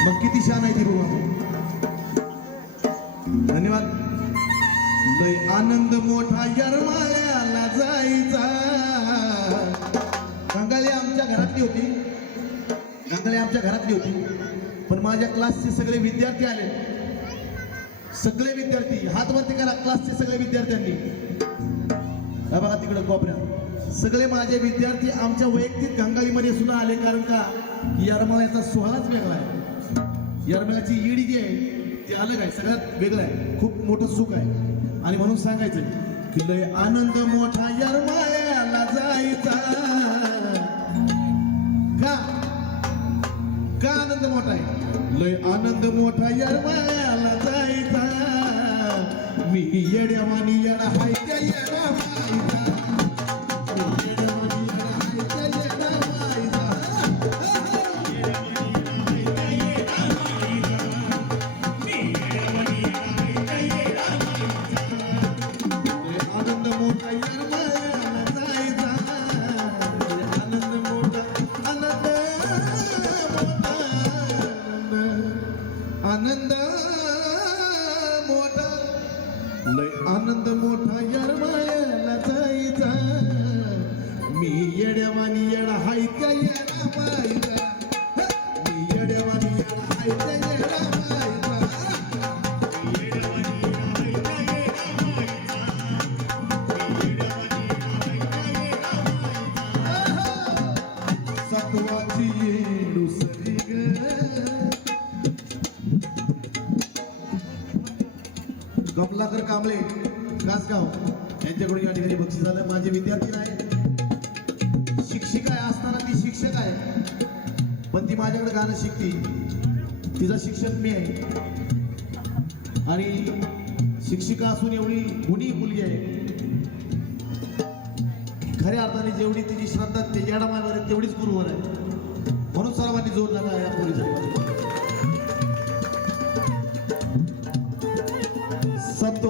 मग किती छान आहे ती बाबा धन्यवाद. लय आनंद मोठा यरमाळ्याला जायचा. गंगाळी आमच्या घरातली होती. गंगाळी आमच्या घरातली होती. पण माझ्या क्लासचे सगळे विद्यार्थी आले. सगळे विद्यार्थी. हात वरती करा क्लासचे सगळे विद्यार्थ्यांनी. बघा तिकडं कोपऱ्यात. सगळे माझे विद्यार्थी आमच्या वैयक्तिक गंगाळीमध्ये सुद्धा आले कारण का? यरमाळ्याचा सोहळाच वेगळा आहे. यरमाळ्याची ईडी जी आहे ती अलग आहे सगळ्यात वेगळं आहे खूप मोठं सुख आहे. आणि म्हणून सांगायचं की लय आनंद मोठा यरमाळ्याला जायचा. का? का आनंद मोठा आहे? लय आनंद मोठा यरमाळ्याला जायचा. मी येड्यावानी येडा हाय कमलाकर कांबळे कासगाव यांच्याकडून या ठिकाणी बक्षीस झालं माझे विद्यार्थी नाही. शिक्षिका आहे असताना ती शिक्षक आहे. पण ती माझ्याकडे गाणं शिकते. तिचा शिक्षक मी आहे. आणि शिक्षिका असून एवढी गुणी मुलगी आहे. खऱ्या अर्थाने जेवढी तिची श्रद्धा ते येडामावर आहे तेवढीच गुरुवर आहे. म्हणून सर्वांनी जोर झाला या पोलीसाठी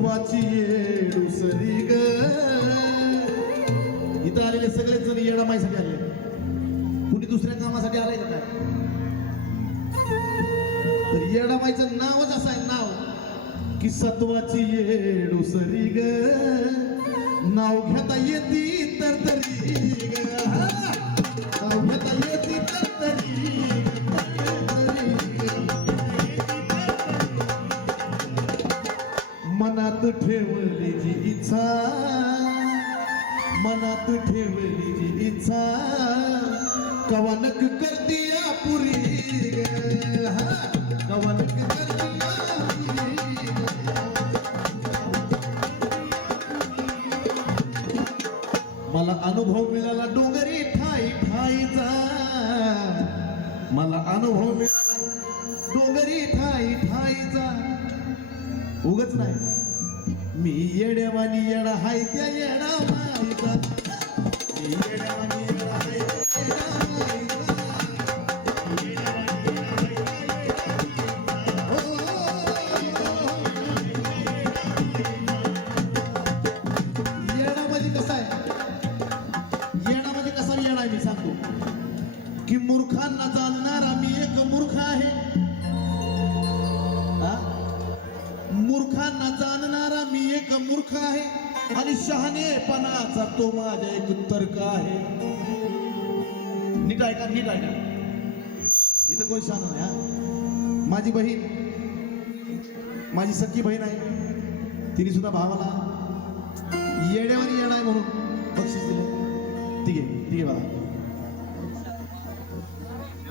सत्वाची येडू सरी ग. इथं आलेले सगळेच जण येडामाईसाठी आले कुणी दुसऱ्या कामासाठी आलंय का काय? तर येडामाईचं नावच असं आहे नाव. की सत्वाची येडू सरी ग. नाव घेता येती तर तरी ग. मनात ठेवली जी इच्छा मनात ठेवली जी इच्छा कवनक करती पुरी हा. कवनक करती मला अनुभव मिळाला डोंगरी ठाई ठाईचा. मला अनुभव मिळाला डोंगरी ठाई ठाईचा. उगच नाही. मी येड्यावानी येडा हाय त्या येडा माईचा मी येड्यावानी तो माझ्या एक तर्क आहे? नीट ऐका नीट ऐका. इथं कोण शान नाही हा? माझी बहीण. माझी सख्खी बहीण आहे. तिने सुद्धा भावाला येड्यावर येणार आहे म्हणून बक्षीस दिलं. ठीक आहे ठीक आहे बाबा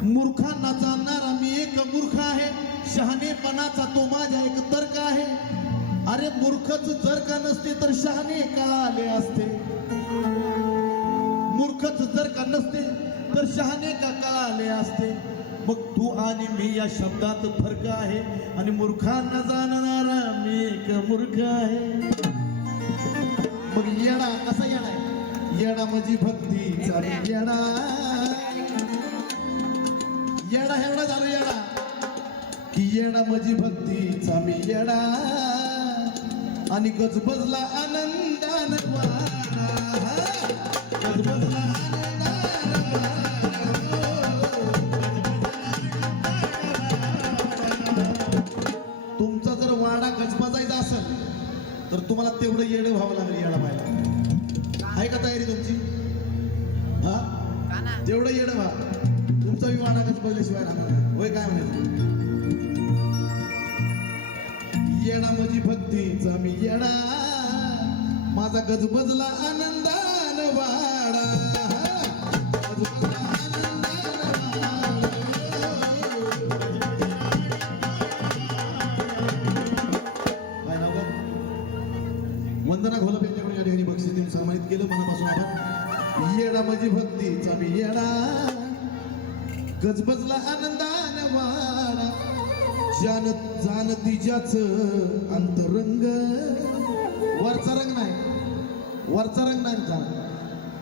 मूर्खांना जाणणारा मी एक मूर्ख आहे. शहाणेपणाचा तो माझ्या एक तर्क आहे. अरे मूर्खच जर का नसते तर शहाणे का आले असते? दुःखच जर का नसते तर शहाणे का का आले असते? मग तू आणि मी या शब्दात फरक आहे. आणि मूर्खांना जाणणारा मी एक मूर्ख आहे. मग येडा कसा येडा आहे? येडा म्हणजे भक्ती. भक्तीचा येडा. येडा एवढा झालो येडा. की येडा म्हणजे माझी भक्तीचा मी येडा. आणि गजबजला आनंदान वाडा. गजबजला तर तुम्हाला तेवढं येडं व्हावं लागेल येडा व्हायला. आहे का तयारी तुमची? हा? तेवढं येणं व्हा. तुमचा विवाह आकाश बघल्याशिवाय राहणार होय काय म्हणायचं? येडा माझी भक्तीचा मी येडा. माझा गजबजला आनंदान वाडा. या ठिकाणी बक्षीस देऊन सन्मानित केलं. मनापासून आपण येडा माझी भक्तीचा मी येडा. गजबजला आनंदान वाडा. जान जान तिच्याच अंतरंग. वरचा रंग नाही. वरचा रंग नाही जाण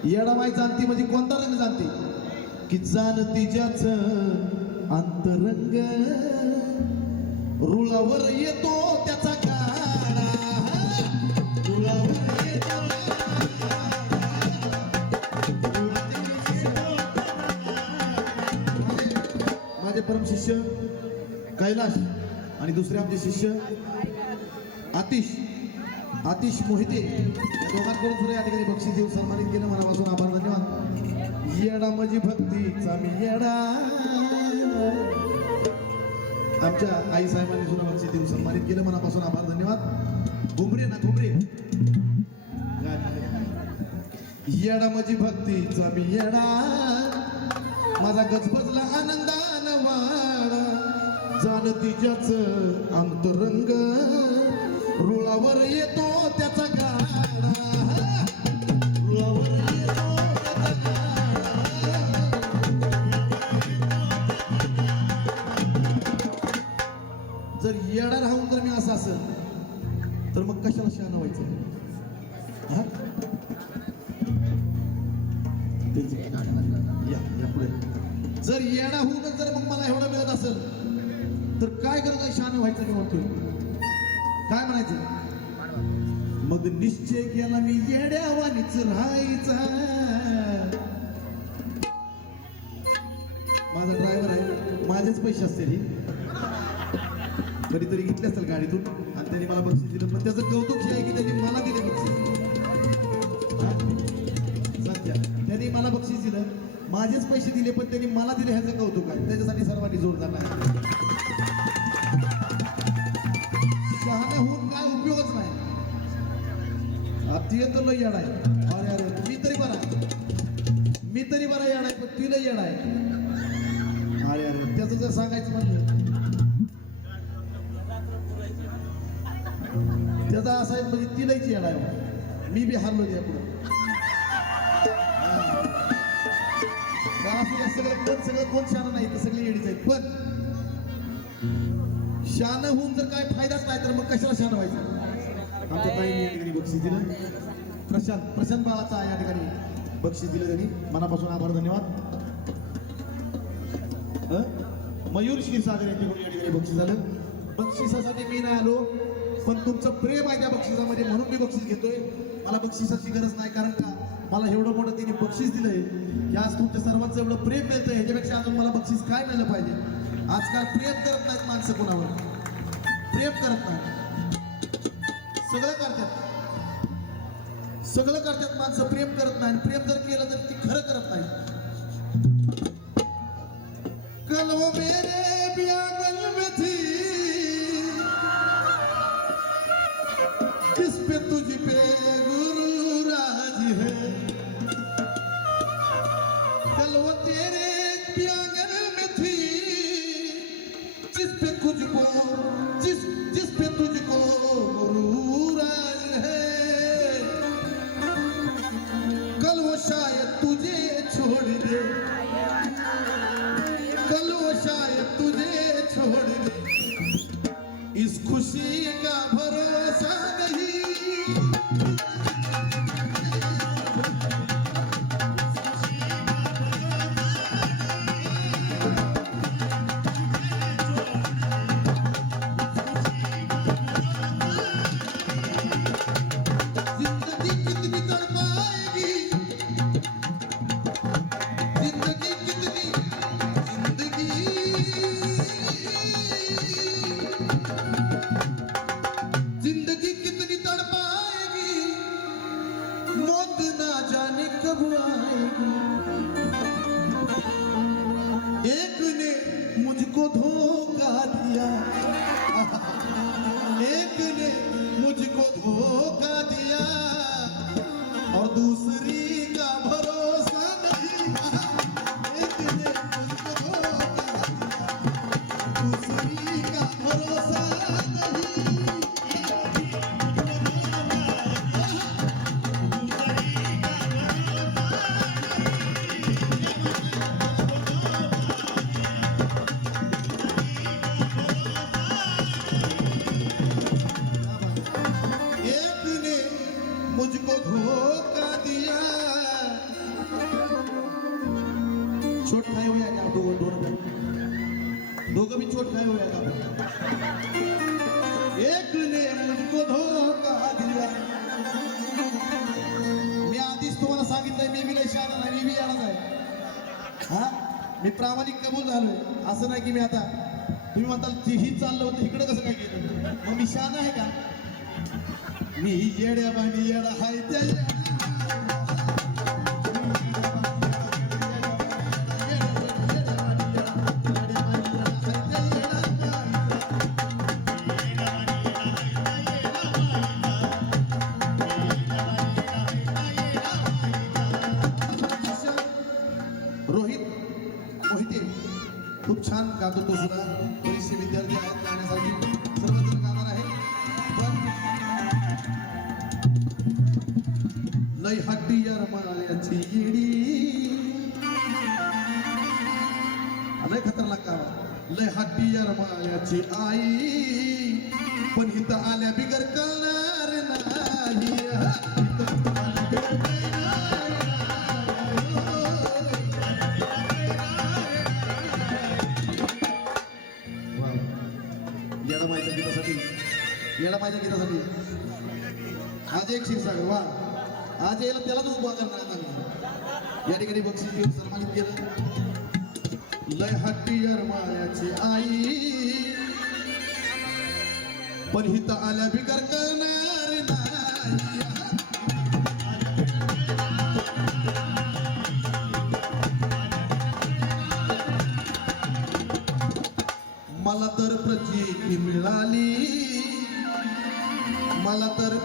येडा माई जाणती म्हणजे कोणता रंग जाणती? की जान तिच्याच अंतरंग. रुळावर येतो परम शिष्य कैलाश आणि दुसरे आमचे शिष्य आतिश आतिश मोहिते. दोघांकडून सुद्धा या ठिकाणी बक्षीस देऊन सन्मानित केलं. मनापासून आभार धन्यवाद. येडा माझी भक्तीचा मी येडा. आमच्या आई साहेबांनी सुद्धा बक्षीस देऊन सन्मानित केलं. मनापासून आभार धन्यवाद. घुमरे ना घुमरे. येडा माझी भक्तीचा मी येडा. माझा गजबजला आनंदा. जाण तिच्याच अंतरंग. रुळावर येतो त्याचा गाडा रुळावर येतो जर येडा राहून जर मी असं असेल तर मग कशाला शहाण व्हायचं? हा? या पुढे. जर येडा होऊन जर मग मला एवढं मिळत असेल तर काय गरज आहे शहाणं व्हायचं की म्हणतोय? काय म्हणायचं? मग निश्चय केला मी येड्यावानीच राहायचा. माझा ड्रायव्हर आहे. माझेच पैसे असतील कधीतरी घेतले असतील गाडीतून. आणि त्यांनी मला बक्षीस दिलं. पण त्याचं कौतुक हे आहे की त्यांनी मला दिले बक्षीस. त्याने त्यांनी मला बक्षीस दिलं. माझेच पैसे दिले पण त्यांनी मला दिले ह्याचं कौतुक आहे. त्याच्यासाठी सर्वांनी जोरदार नाही अति तर लय येणार आहे. अरे अरे मी तरी बरा मी तरी बरा येणार आहे पण ती लय येणार अरे अरे त्याचं जर सांगायचं म्हणलं. त्याचा असा आहे म्हणजे ती लयची येणार आहे. मी बी हारलो त्या पुढे बापूला सगळं कोण सगळं कोण शान नाही तर सगळे येडीच आहेत. पण शान होऊन जर काय फायदाच नाही तर मग कशाला शान व्हायचं? आमच्या ताईने या ठिकाणी बक्षीस दिलं. प्रशांत प्रशांत बाळाचा या ठिकाणी बक्षीस दिलं त्यांनी. मनापासून आभार धन्यवाद. मयूर क्षीरसागर यांच्याकडून या ठिकाणी बक्षीस झालं. बक्षिसासाठी मी नाही आलो पण तुमचं प्रेम आहे त्या बक्षिसामध्ये म्हणून मी बक्षीस घेतोय. मला बक्षिसाची गरज नाही कारण का? मला एवढं मोठं त्यांनी बक्षीस दिलंय. की आज तुमच्या सर्वांचं एवढं प्रेम मिळतंय. ह्याच्यापेक्षा अजून मला बक्षीस काय मिळलं पाहिजे? आजकाल प्रेम करत नाहीत माणसं कोणावर. प्रेम करत नाही सगळं करतात. सगळं करतात, माणसं प्रेम करत प्रेम जर केलं तर ती गुरु राज कल वो तेरे आँगन में तुझको मुझको धोखा दिया। छोट खाए हुए का दोघं दोन दोघं मी? छोट खाए हुए का एक ने मुझको धोखा दिया। मी आधीच तुम्हाला सांगितलंय मी बी लय शहाणा नाही मी बी यालाच आहे हा? मी प्रामाणिक कबूल झालोय असं नाही की मी आता तुम्ही म्हणताल तीही चाललं होतं इकडे कसं काय केलं? मग मी शहाणा आहे का? मी येड्या येडा हाय त्या रोहित मोहिते खूप छान गातो तो सुद्धा. बरेचसे विद्यार्थी आहेत गाण्यासाठी इथं आल्या बिगर कळणार नाही. इथं माहिती गीतासाठी. येडा माहिती गीतासाठी. आज एक क्षीरसागर वा आज यायला त्यालाच उभा करणार आहेत आम्ही या ठिकाणी बक्षीस देऊन सन्मानित केलं. लय हट्टी यार मायाची आई. पण हिथं आल्या बिगर करणार नाही. मला तर प्रचिती मिळाली. मला तर